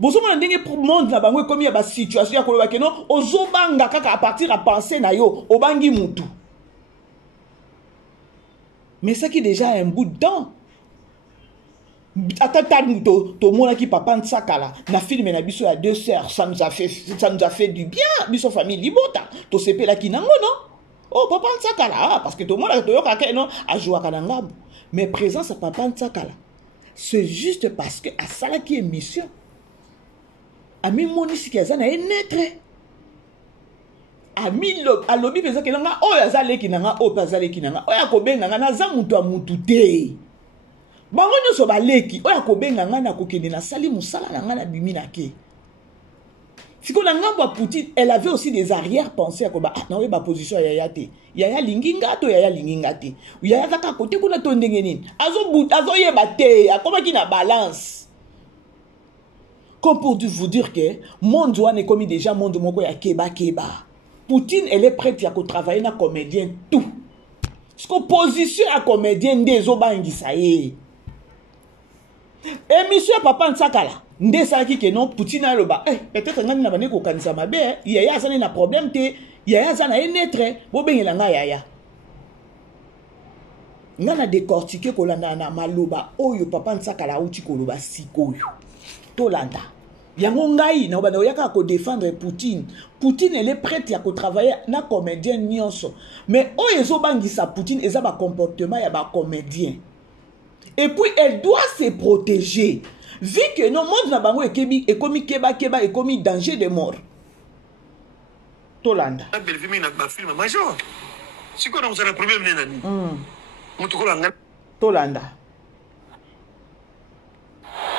Bosoma ndenge monde na bango ekomi ya ba situation ya koloba keno ozobanga kaka à partir à penser na yo obangi mutu. Mais ça qui déjà un bout de temps. Attends, to mona ki papa Ntsakala na film na biso ya 2 sœurs, ça nous a fait du bien biso famille libota to sepela ki nango non oh papa Ntsakala parce que to mona to yoka ke non a jouer kana ngambu mais présence à papa Ntsakala c'est juste parce que a sala ki émission ami monisi ki azana enetre ami lo alobi peza ke nanga o yazale ki nanga o pazale ki nanga o ya kobenga na za mutu a mutu te. Bango nyoso baleki oya kobenga ngana kokende na sali musala na ngana bimina ke. Siko na ngambo Poutine, elle avait aussi des arrière-pensées ko ba na we ba position ya yate. Yaya linginga to yaya linginga te. Yaya kaka kote kuna to ndenge nini. Azo yeba te, akoma ki na balance. Comme pour vous dire que monde wana est comme déjà monde moko ya keba. Poutine elle est prête à travailler na comédien tout. Parce que position à comédien des obangisa ye. Émission papa Ntsakala nde saki ke non Poutine aloba peut-être ngani na bane ko kanisa mabe yaya azana na problème te yaya azana enetre bo bengela nga yaya ngana décortiquer ko landa na maloba oyo papa Ntsakala uti ko loba sikoyo to landa yango ngai na bana oyaka ko défendre Poutine elle est prête à ko travailler na comédien nyonso mais oyo ezobangisa Poutine eza ba comportement ya ba comédien. Et puis elle doit se protéger. Vu que non monde na bango est commis keba et commis danger de mort. Tolanda. La belle vie na ba film major. Si quoi on a un problème nani. Mutu ko langa. Tolanda.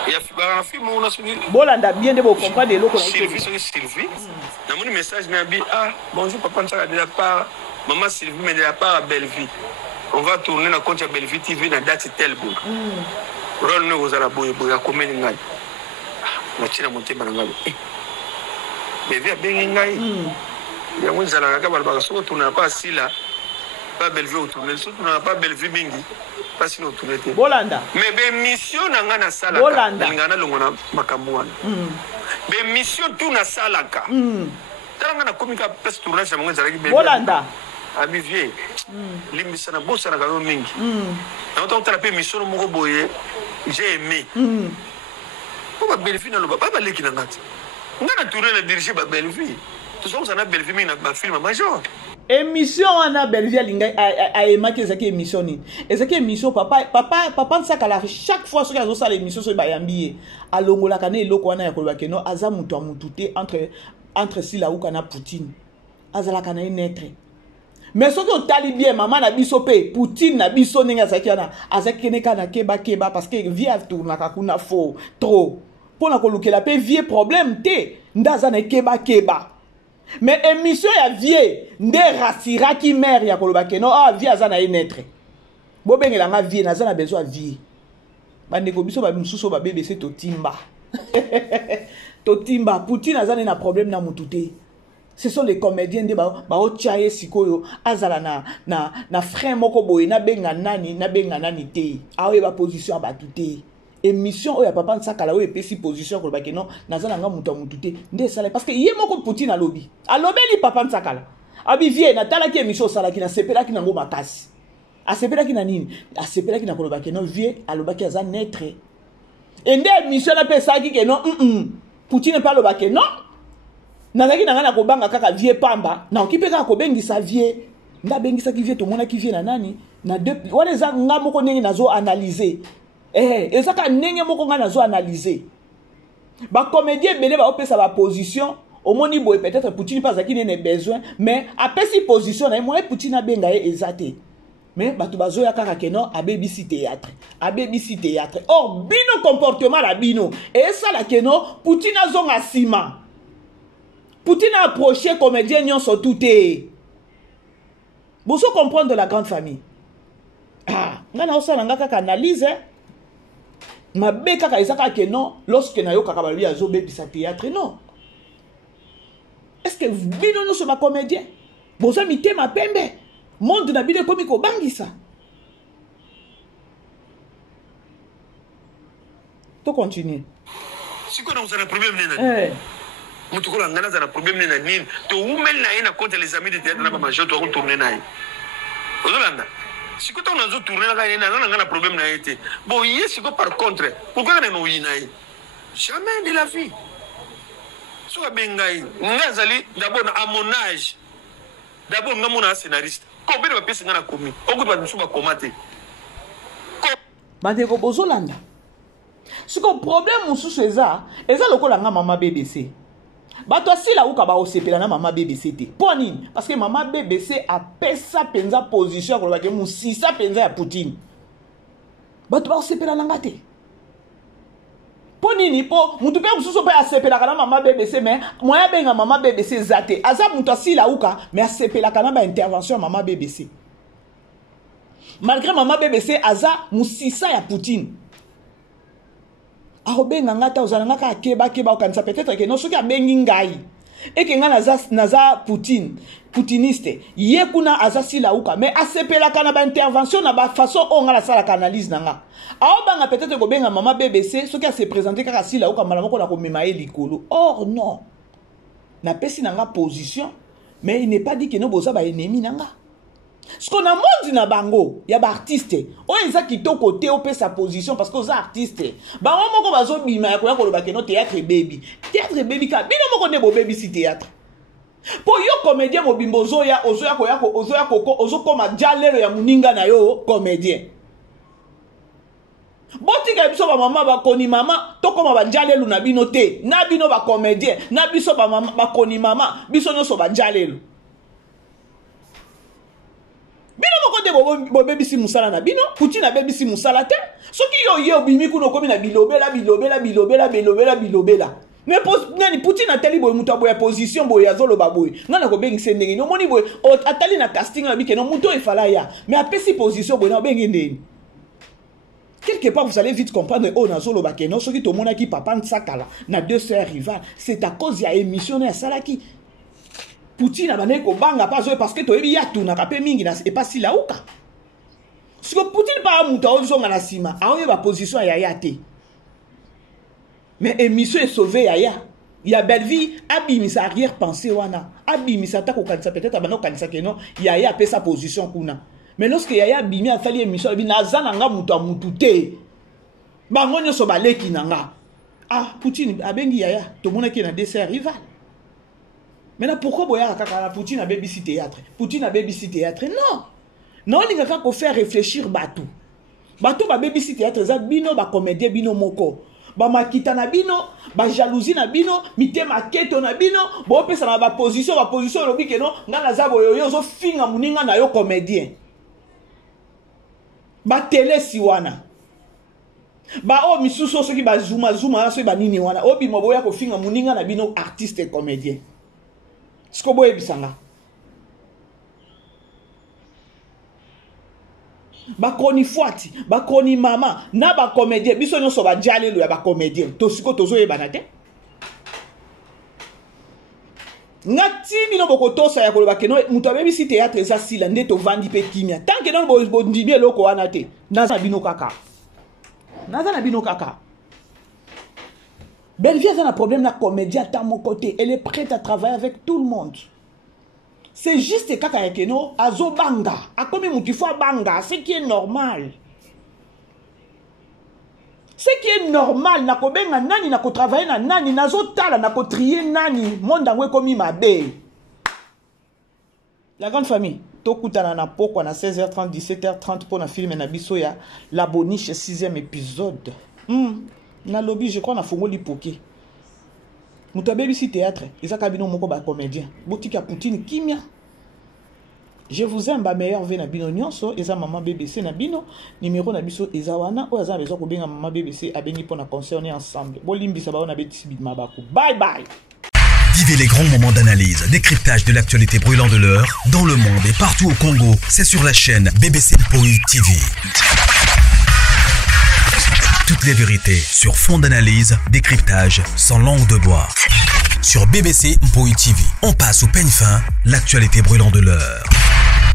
Ya ba film on a soni. Bolanda bien de bo comprendre de loko na Sylvie. Na mon message na bi bonjour papa Ntsakala de la part maman Sylvie mais de la part à Bellevue. On va tourner dans compte Bellevue TV na date tel bout. Rôle nous aux arabes boya comédie ngai. Na china monte bananga. Bébé a bien ngai. Ya mon zala ka balba so tourner pas si là. Pas Bellevue au tourner, so tourner pas Bellevue mingi. Pas si no tourner. Bolanda. Mais be mission na ngana sala. Bolanda. Ngana longona makamwana. Be mission tout na sala ka. Tanga na komika pes tourner sa mon zala ki Bolanda. Ami vieux limbisana bosana ka mingi na on t'a mission moko boye j'ai aimé ko ba Bellevue na loba ba leki na ngati ngana tourner la diriger ba Bellevue to so sana Bellevue na ba film major émission wana Bellevue linga a emaki ezaki émission ni ezaki émission papa Ntsakala chaque fois soki azo sala émission so ba yambiye alongola kana eloko wana ya koloba keno aza mutu amutute entre sila uka na Poutine azala kana netre. Mais ce que tali bien maman na biso pe Poutine na biso ninga sakiana azakene na keba parce que via tourna kakuna faux trop pour na kolukela pe vie problème te ndaza na keba mais émission ya vie nde rasira ki mère ya koloba keno vie azana enetre bobengela nga vie naza na besoin vie bandeko biso ba mususu ba BBC totimba totimba Poutine azane na problème na mututé. Ce sont les comédiens de ba ochaye sikoyo azala na frère moko boye na benga nani te awe ba position ba tuté émission oya papa nsakala oye pesi position ko ba ke non nazana nga mututé nde sala parce que yé moko Poutine alobi alobeli papa nsakala abi vie na tala ki émission sala ki na sepela ki na ngoma kasi asepela ki na nini asepela ki na ko ba ke non vie alobaki aza naître et nde émission na pesa ki ke non Poutine pas aloba ke non nazaki na ngana ko banga kaka vie pamba na okipe kaka ko bengisa vie nda bengisa ki vie to mona ki vie na nani na deux wana za nga moko ndenge nazo analyser ezaka ndenge moko nga nazo analyser ba comédien belé ba opesa ba position au moni boy peut-être Poutine pas zaki ne besoin mais apesi position na moi Poutine abenga ezate mais bato bazoya kaka ke non abebisi théâtre or bino comportement la bino et ça la ke non Poutine azonga sima Poutine a approché comédien nyonso touté. Vous faut comprendre de la grande famille. Ah, ngana osala ngaka analyse. Ma beka ka isaka ke non lorsque na yo kaka balu azo bebisa théâtre non. Est-ce que bino no so ba comédien? Boza mité ma pembe. Monde na bino komi ko bangisa. To continuer. Si quoi on a un problème mutukola ngana za na problème na nini to women na ina contre les amis de théâtre na ba major to retourner naï ozolanda siko to nazo tourner na kaina na ngana problème na été bon yesiko par contre pourquoi na no yinaï jamais de la vie so bengai ngazali d'abord à mon âge d'abord ngamona scénariste ko bele ba pesi ngana komi oku ba nsuba komate bandeko bozolanda siko problème mususu eza lokola nga mama BBC bato asila uka ba osepela na mama BBC te po nini parce que mama BBC a pesa penza position ko ba ke musisa penza ya Poutine bato ba osepela na ngate po nini po mutu pe mususu pe asepela kana mama BBC mais moya benga mama BBC zate aza mutu asila uka mais asepela kana ba intervention mama BBC malgré mama BBC aza musisa ya Poutine arobenga ngata ozana ngaka keba okanisa peut-être que non soki abengi ngai et que nga naza poutiniste ye kuna azasi lauka mais asepela kana ba intervention na ba façon on nga la sala analyse nanga aobanga peut-être ko benga mama BBC soki a se présenter kaka si lauka malamo ko na ko mema likolo or non na pesi nanga position mais il n'est pas dit que no boza ba ennemi nanga. Ce qu'on a monde na bango, il y a des artistes. On est ça qui ton côté on peut sa position parce que aux artistes. Bah on moko bazo bima ya ko ba ke no théâtre baby. Théâtre baby ka bino moko ne bo baby si théâtre. Po yo comédien mo bimbo ozoya koma jalelo ya muninga na yo comédien. Botika biso ba mama ba koni mama to koma ba jalelo na bino te. Na bino ba comédien, na biso ba mama ba koni mama, biso nyoso ba jalelo. Bino moko de bo bebisi musala na bino Poutine bebisi musala te soki yo ye obimi kuno komi na bilobela mais nani Poutine atali boy muto boya position boy azolo baboy ngana ko bengi sendenge no moni boy atali na casting na bike no muto efala ya mais apesi position boy na bengi ndeni quelque part vous allez vite comprendre oh nazolo bakeno soki to mona ki papa nsakala na deux sœurs rivales c'est à cause ya émission na salaki Poutine a bané ko banga pas parce que to ebi ya tuna ka pe mingi na et pas si la uka. Si que Poutine pas muta ozo ngana sima, a oye ba position ya ya te. Mais émission est sauvé ya ya. Ya belle vie abimi sa arrière pensée wana. Abimi sa ta ko kanisa peut-être abano kanisa ke non, ya ya pe sa position kuna. Mais lorsque ya ya bimi a fali émission bi na zana nga muta mutute. Ba ngonyo so baleki nanga. Ah Poutine abengi ya ya, to mona ki na dessert rival. Maintenant, pourquoi Boya Kaka Poutine a BBC théâtre? Poutine a BBC théâtre? Non. Non, il n'y a qu'à faire réfléchir Batou. Batou ba BBC théâtre, ça bino ba comédien bino moko. Ba makita na bino, ba jalousie na bino, mité maketo na bino, bo pesa na ba position lobi ke non, ngana za boyo yo zo finga muninga na yo comédien. Ba télé siwana. Ba o misuso soki ba zuma so ba nini wana. Obi moboya ko finga muninga na bino artiste et comédien. bakoni Fouati, bakoni Mama, na ba comédien, biso nyonso ba diale lo ya ba comédien. Tosiko tozo yebana te. Ngati bino bokoto sa ya koloba keno mutu abebi si théâtre eza sila nde to vandi pe kimia. Tant que non bo ndibie loko wana te. Naza bino kaka. Naza na bino kaka. Bellevie a un problème na comédien à mon côté. Elle est prête à travailler avec tout le monde. C'est juste kaka keno azo banga. A comme mutifo banga, ce qui est normal. Ce qui est normal, na kobenga nani na ko travailler na nani nazo tala na ko trier nani monde ngwe komi mabe. La grande famille, tokutana na poko na 16h30 17h30 pour na film na biso ya La Boniche 6e épisode. Na lobby je crois na fongoli poké. Mutabebi si théâtre, ezaka bino moko ba comédien. Botika Poutine kimia. Je vous aime, ba meilleur ve na bino nyonso, eza maman BBC na bino, numéro na biso eza wana, o eza besoin ko benga maman BBC abengi pour na concert on est ensemble. Bolimbisa ba na beti bit mabako. Bye bye. Vivez les grands moments d'analyse, décryptage de l'actualité brûlante de l'heure, dans le monde et partout au Congo, c'est sur la chaîne BBC Mpoï TV. Toutes les vérités sur fond d'analyse, décryptage sans langue de bois. Sur BBC Mpoï TV, on passe au peigne fin, l'actualité brûlante de l'heure.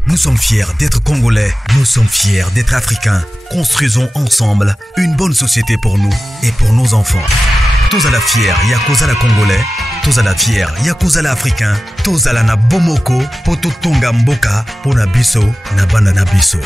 Nous sommes fiers d'être Congolais, nous sommes fiers d'être Africains. Construisons ensemble une bonne société pour nous et pour nos enfants. Tous à la fière, Yakoza la Congolais, tous à la fière, Yakoza la Africain, tous à la na Bomoko, Poto Tonga Mboka, Pona Biso, na Banda na Biso.